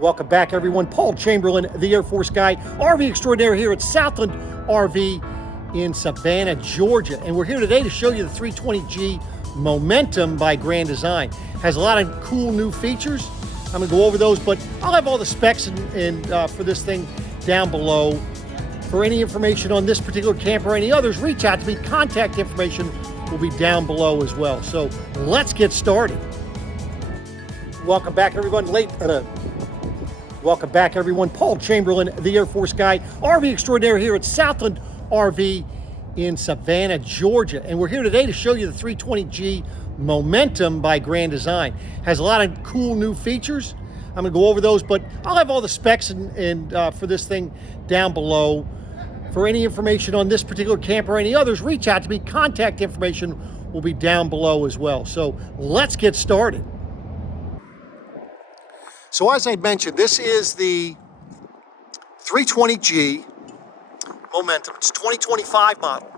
Welcome back, everyone. Paul Chamberlain, the Air Force guy, RV extraordinaire here at Southland RV in Savannah, Georgia. And we're here today to show you the 320G Momentum by Grand Design. Has a lot of cool new features. I'm gonna go over those, but I'll have all the specs for this thing down below. For any information on this particular camper or any others, reach out to me. Contact information will be down below as well. So let's get started. Welcome back, everyone. Welcome back, everyone. Paul Chamberlain, the Air Force guy, RV extraordinaire here at Southland RV in Savannah, Georgia. And we're here today to show you the 320G Momentum by Grand Design. Has a lot of cool new features. I'm gonna go over those, but I'll have all the specs for this thing down below. For any information on this particular camper or any others, reach out to me. Contact information will be down below as well. So let's get started. So as I mentioned, this is the 320G Momentum. It's 2025 model.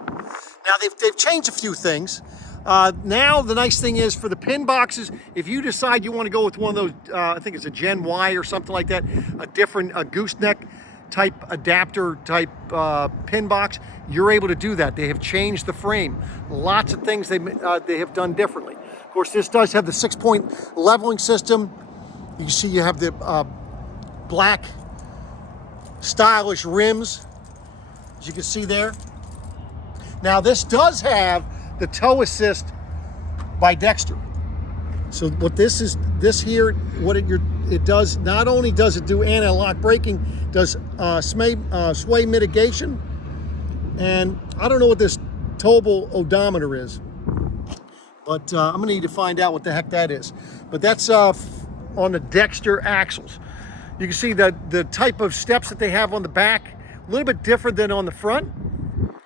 Now they've changed a few things. Now the nice thing is for the pin boxes, if you decide you want to go with one of those, I think it's a Gen Y or something like that, a gooseneck type adapter type pin box, you're able to do that. They have changed the frame. Lots of things they have done differently. Of course, this does have the 6-point leveling system. You see you have the black stylish rims, as you can see there. Now this does have the tow assist by Dexter. So what it does, not only does it do anti-lock braking, does sway mitigation, and I don't know what this towable odometer is, but I'm gonna need to find out what the heck that is. But that's on the Dexter axles. You can see that the type of steps that they have on the back, a little bit different than on the front.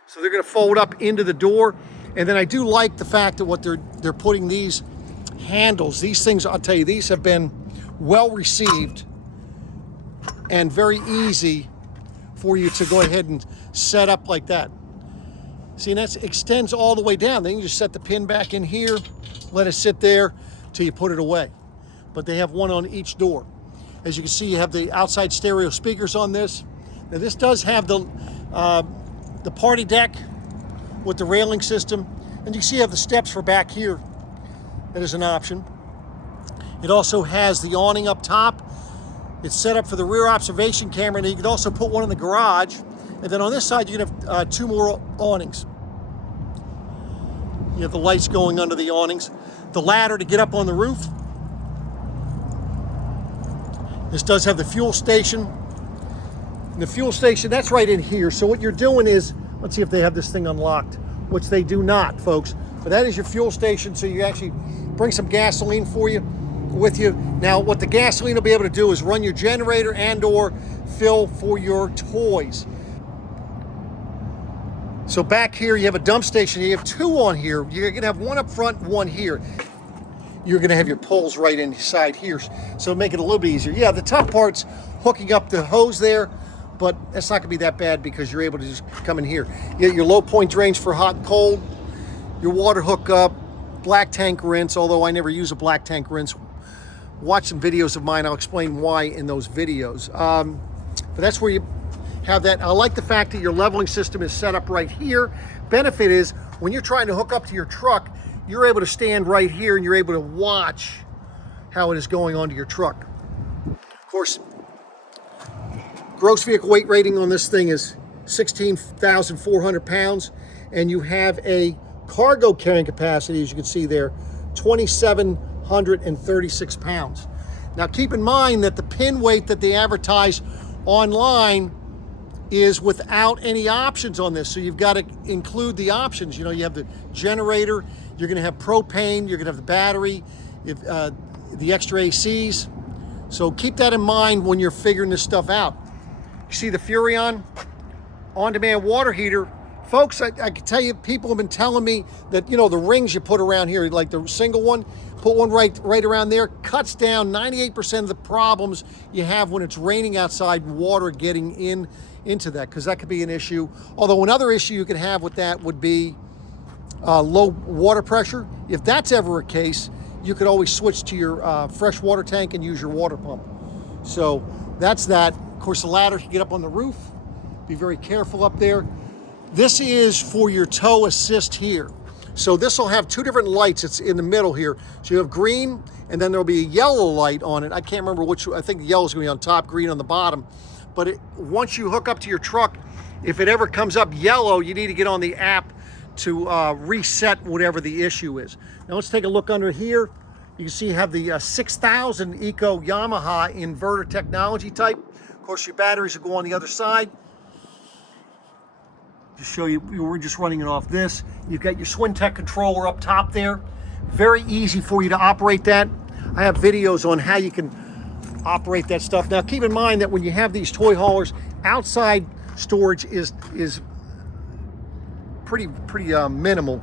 So they're gonna fold up into the door. And then I do like the fact that what they're putting these handles, these things, I'll tell you, these have been well received and very easy for you to go ahead and set up like that. See, and that extends all the way down. Then you just set the pin back in here, let it sit there till you put it away. But they have one on each door. As you can see, you have the outside stereo speakers on this. Now this does have the party deck with the railing system. And you see you have the steps for back here. That is an option. It also has the awning up top. It's set up for the rear observation camera, and you can also put one in the garage. And then on this side, you can have 2 more awnings. You have the lights going under the awnings. The ladder to get up on the roof. This does have the fuel station. And the fuel station, that's right in here. So what you're doing is, let's see if they have this thing unlocked, which they do not, folks. But that is your fuel station, so you actually bring some gasoline with you. Now, what the gasoline will be able to do is run your generator and or fill for your toys. So back here, you have a dump station. You have 2 on here. You're gonna have one up front and one here. You're gonna have your poles right inside here, so make it a little bit easier. Yeah, the tough part's hooking up the hose there, but that's not gonna be that bad because you're able to just come in here. You get your low point drains for hot and cold, your water hookup, black tank rinse, although I never use a black tank rinse. Watch some videos of mine, I'll explain why in those videos. But that's where you have that. I like the fact that your leveling system is set up right here. Benefit is when you're trying to hook up to your truck, you're able to stand right here and you're able to watch how it is going onto your truck. Of course, gross vehicle weight rating on this thing is 16,400 pounds, and you have a cargo carrying capacity, as you can see there, 2,736 pounds. Now keep in mind that the pin weight that they advertise online is without any options on this. So you've got to include the options. You know, you have the generator, you're gonna have propane, you're gonna have the battery, the extra ACs. So keep that in mind when you're figuring this stuff out. You see the Furrion on-demand water heater. Folks, I can tell you, people have been telling me that, you know, the rings you put around here, like the single one, put one right around there, cuts down 98% of the problems you have when it's raining outside and water getting into that, because that could be an issue. Although another issue you could have with that would be low water pressure. If that's ever a case, you could always switch to your fresh water tank and use your water pump. So that's that. Of course, the ladder can get up on the roof. Be very careful up there. This is for your tow assist here. So this will have two different lights. It's in the middle here. So you have green, and then there'll be a yellow light on it. I can't remember which. I think the yellow is going to be on top, green on the bottom. But once you hook up to your truck, if it ever comes up yellow, you need to get on the app to reset whatever the issue is. Now let's take a look under here. You can see you have the 6000 Eco Yamaha inverter technology type. Of course, your batteries will go on the other side. To show you, we're just running it off this. You've got your SwinTech controller up top there. Very easy for you to operate that. I have videos on how you can operate that stuff. Now keep in mind that when you have these toy haulers, outside storage is pretty minimal,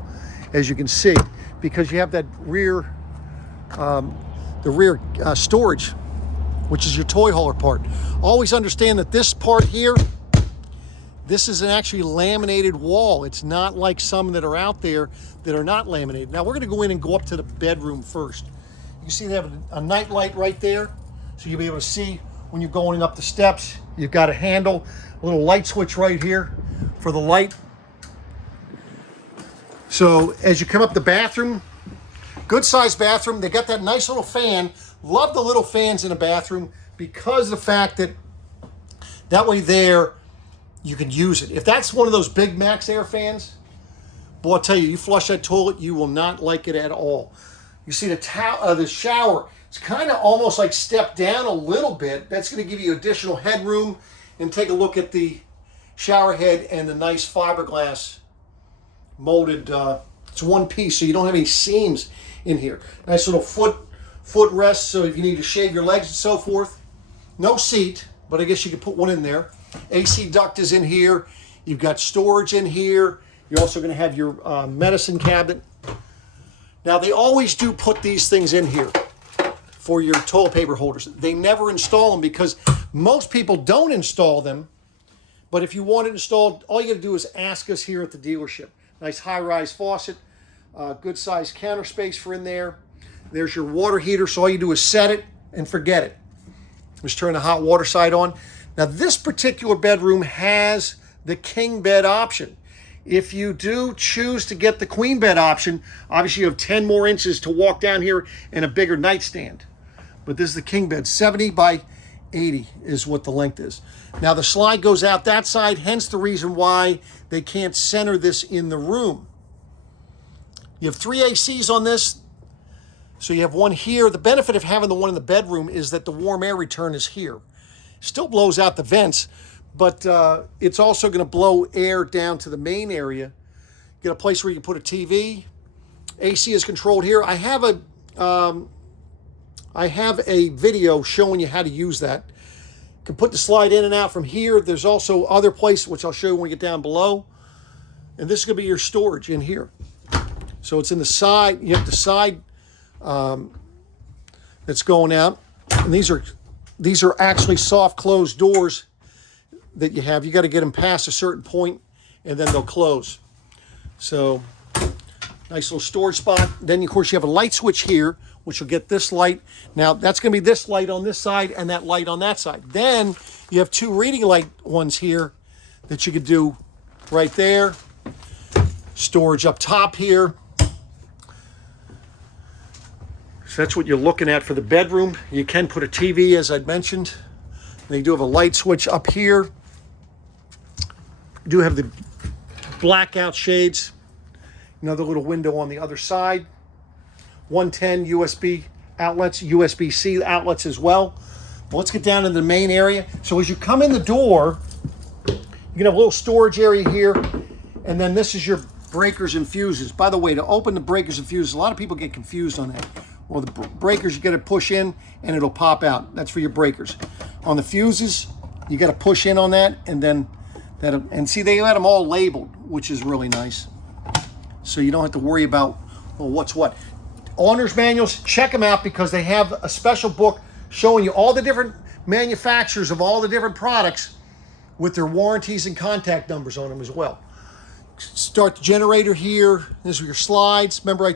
as you can see, because you have that rear storage, which is your toy hauler part. Always understand that this part here, this is an actually laminated wall. It's not like some that are out there that are not laminated. Now we're going to go in and go up to the bedroom first. You can see they have a night light right there, so you'll be able to see when you're going up the steps. You've got a handle, a little light switch right here for the light. So as you come up the bathroom, good sized bathroom. They got that nice little fan. Love the little fans in a bathroom because of the fact that that way there you can use it. If that's one of those big Max Air fans, boy, I'll tell you, you flush that toilet, you will not like it at all. You see the shower, it's kind of almost like stepped down a little bit. That's going to give you additional headroom. And take a look at the shower head and the nice fiberglass molded, it's one piece, so you don't have any seams in here. Nice little foot rest, so if you need to shave your legs and so forth. No seat, but I guess you could put one in there. AC duct is in here. You've got storage in here. You're also going to have your medicine cabinet. Now they always do put these things in here for your toilet paper holders. They never install them because most people don't install them. But if you want it installed, all you got to do is ask us here at the dealership. Nice high-rise faucet, good sized counter space for in there. There's your water heater, so all you do is set it and forget it. Just turn the hot water side on. Now this particular bedroom has the king bed option. If you do choose to get the queen bed option, obviously you have 10 more inches to walk down here and a bigger nightstand. But this is the king bed, 70 by 80 is what the length is. Now the slide goes out that side, hence the reason why they can't center this in the room. You have 3 ACs on this. So you have one here. The benefit of having the one in the bedroom is that the warm air return is here. Still blows out the vents, but it's also going to blow air down to the main area. Get a place where you can put a TV. AC is controlled here. I have a video showing you how to use that. You can put the slide in and out from here. There's also other places, which I'll show you when we get down below. And this is going to be your storage in here. So it's in the side. You have the side that's going out. And these are actually soft closed doors that you have. You got to get them past a certain point and then they'll close. So nice little storage spot. Then of course you have a light switch here, which will get this light. Now that's going to be this light on this side and that light on that side. Then you have 2 reading light ones here that you could do right there. Storage up top here. So that's what you're looking at for the bedroom. You can put a TV, as I'd mentioned. They do have a light switch up here. You do have the blackout shades. Another little window on the other side. 110 USB outlets, USB-C outlets as well. But let's get down into the main area. So as you come in the door, you can have a little storage area here. And then this is your breakers and fuses. By the way, to open the breakers and fuses, a lot of people get confused on that. Well, the breakers, you got to push in and it'll pop out. That's for your breakers. On the fuses, you got to push in on that, and then that. And see, they got them all labeled, which is really nice. So you don't have to worry about, well, what's what. Owner's manuals, check them out because they have a special book showing you all the different manufacturers of all the different products with their warranties and contact numbers on them as well. Start the generator here. This is your slides. Remember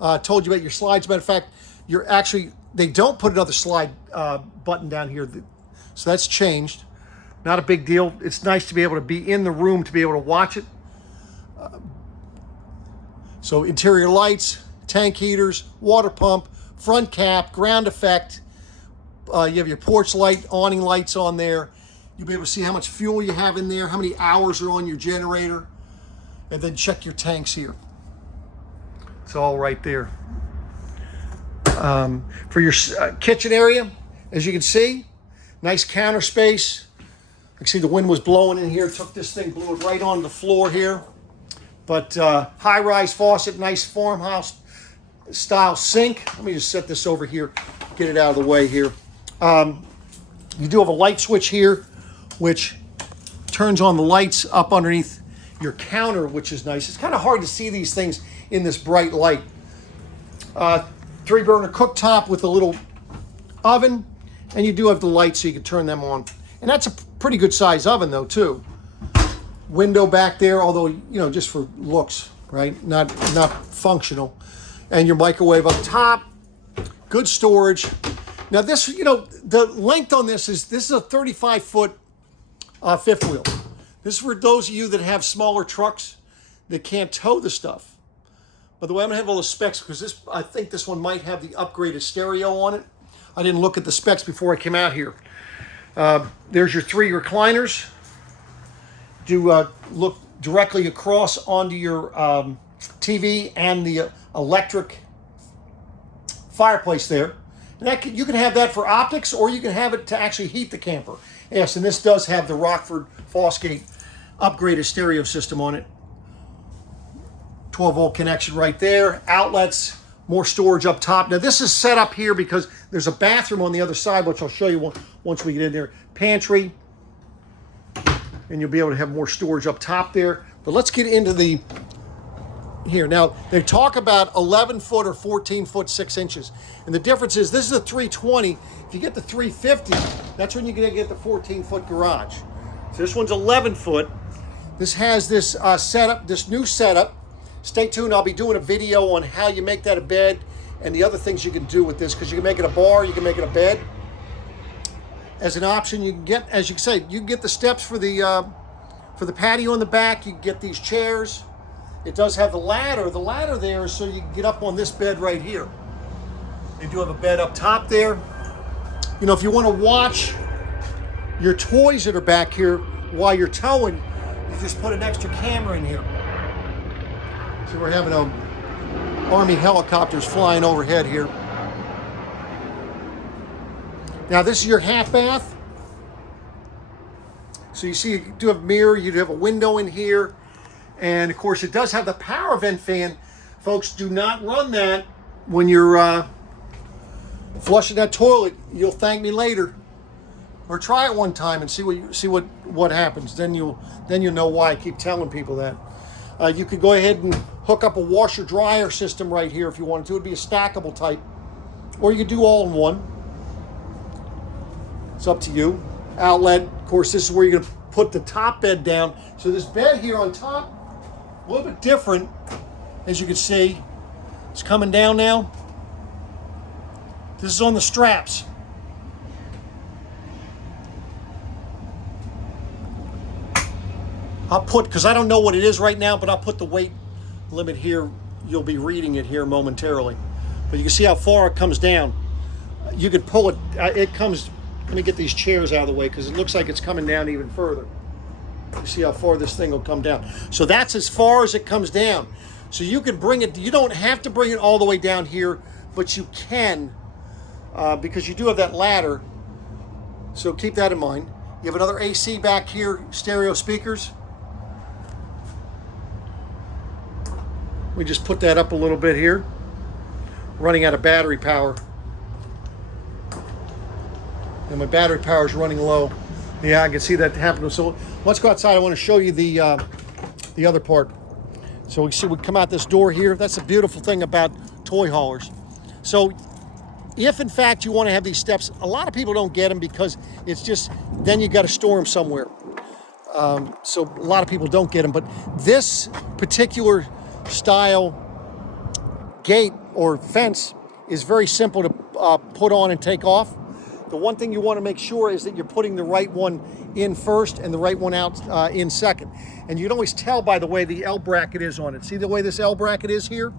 I told you about your slides. Matter of fact, you're actually, they don't put another slide button down here. So that's changed. Not a big deal. It's nice to be able to be in the room to be able to watch it. So interior lights, tank heaters, water pump, front cap, ground effect. You have your porch light, awning lights on there. You'll be able to see how much fuel you have in there, how many hours are on your generator, and then check your tanks here. It's all right there. For your kitchen area, as you can see, nice counter space. I can see the wind was blowing in here, took this thing, blew it right on the floor here. But high-rise faucet, nice farmhouse style sink. Let me just set this over here, get it out of the way here. You do have a light switch here, which turns on the lights up underneath your counter, which is nice. It's kind of hard to see these things in this bright light. 3-burner cooktop with a little oven, and you do have the lights so you can turn them on. And that's a pretty good size oven though too. Window back there, although, you know, just for looks, right? Not functional. And your microwave up top. Good storage. Now this, you know, the length on this is a 35-foot fifth wheel. This is for those of you that have smaller trucks that can't tow the stuff. By the way, I'm gonna have all the specs because I think this one might have the upgraded stereo on it. I didn't look at the specs before I came out here. There's your 3 recliners. Do look directly across onto your TV and the electric fireplace there. And you can have that for optics, or you can have it to actually heat the camper. Yes, and this does have the Rockford Fosgate upgraded stereo system on it. 12-volt connection right there. Outlets, more storage up top. Now this is set up here because there's a bathroom on the other side, which I'll show you once we get in there. Pantry, and you'll be able to have more storage up top there. But let's get into the here. Now, they talk about 11-foot or 14-foot 6 inches. And the difference is this is a 320. If you get the 350, that's when you're going to get the 14-foot garage. So this one's 11-foot. This has this setup, this new setup. Stay tuned. I'll be doing a video on how you make that a bed and the other things you can do with this, because you can make it a bar, you can make it a bed. As an option, you can get, as you say, you can get the steps for the patio in the back. You can get these chairs. It does have the ladder. The ladder there is so you can get up on this bed right here. They do have a bed up top there. You know, if you want to watch your toys that are back here while you're towing, you just put an extra camera in here. So we're having Army helicopters flying overhead here. Now this is your half bath. So you see you do have a mirror, you do have a window in here. And of course it does have the power vent fan. Folks, do not run that when you're flushing that toilet. You'll thank me later. Or try it one time and see what happens. Then you'll know why I keep telling people that. You could go ahead and hook up a washer dryer system right here if you wanted to. It'd be a stackable type. Or you could do all in one. It's up to you. Outlet, of course, this is where you're going to put the top bed down. So this bed here on top, a little bit different, as you can see. It's coming down now. This is on the straps. I'll put, because I don't know what it is right now, but I'll put the weight limit here. You'll be reading it here momentarily. But you can see how far it comes down. You could pull it, it comes, let me get these chairs out of the way because it looks like it's coming down even further. You see how far this thing will come down. So that's as far as it comes down. So you can bring it, you don't have to bring it all the way down here, but you can because you do have that ladder. So keep that in mind. You have another AC back here, stereo speakers. We just put that up a little bit here. Running out of battery power. And my battery power is running low. Yeah, I can see that happening. So let's go outside. I want to show you the other part. So we come out this door here. That's the beautiful thing about toy haulers. So if in fact you want to have these steps, a lot of people don't get them because it's just, then you got to store them somewhere. So a lot of people don't get them. But this particular style gate or fence is very simple to put on and take off. The one thing you want to make sure is that you're putting the right one in first and the right one out in second. And you can always tell by the way the L bracket is on it. See the way this L bracket is here?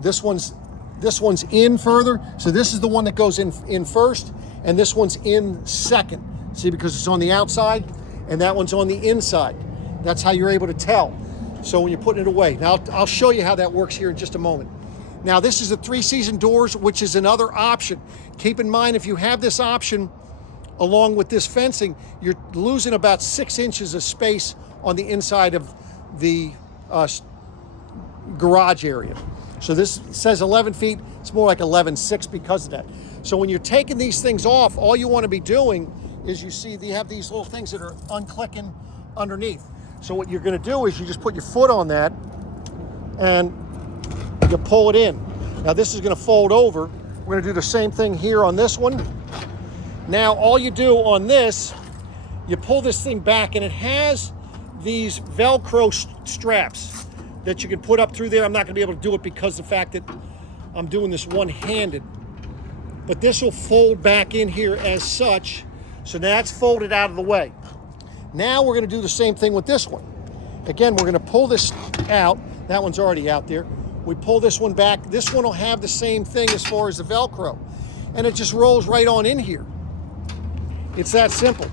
This one's in further. So this is the one that goes in first, and this one's in second. See, because it's on the outside and that one's on the inside. That's how you're able to tell. So when you're putting it away. Now I'll show you how that works here in just a moment. Now this is the 3-season doors, which is another option. Keep in mind, if you have this option along with this fencing, you're losing about 6 inches of space on the inside of the garage area. So this says 11 feet, it's more like 11.6 because of that. So when you're taking these things off, all you want to be doing is, you see they have these little things that are unclicking underneath. So what you're going to do is you just put your foot on that and you pull it in. Now this is going to fold over. We're going to do the same thing here on this one. Now all you do on this, you pull this thing back, and it has these Velcro straps that you can put up through there. I'm not going to be able to do it because of the fact that I'm doing this one-handed. But this will fold back in here as such. So now it's folded out of the way. Now we're going to do the same thing with this one. Again, we're going to pull this out. That one's already out there. We pull this one back. This one will have the same thing as far as the Velcro. And it just rolls right on in here. It's that simple.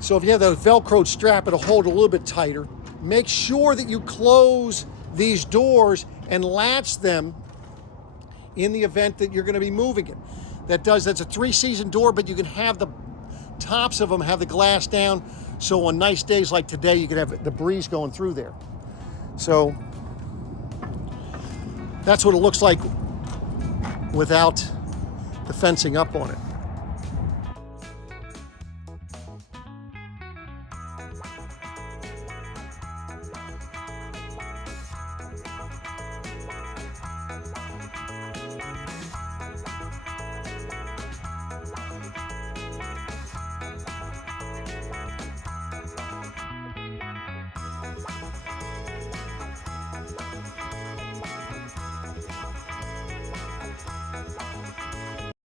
So if you have the Velcro strap, it'll hold a little bit tighter. Make sure that you close these doors and latch them in the event that you're going to be moving it. That's a 3-season door, but you can have the tops of them have the glass down, so on nice days like today, you can have the breeze going through there. So that's what it looks like without the fencing up on it.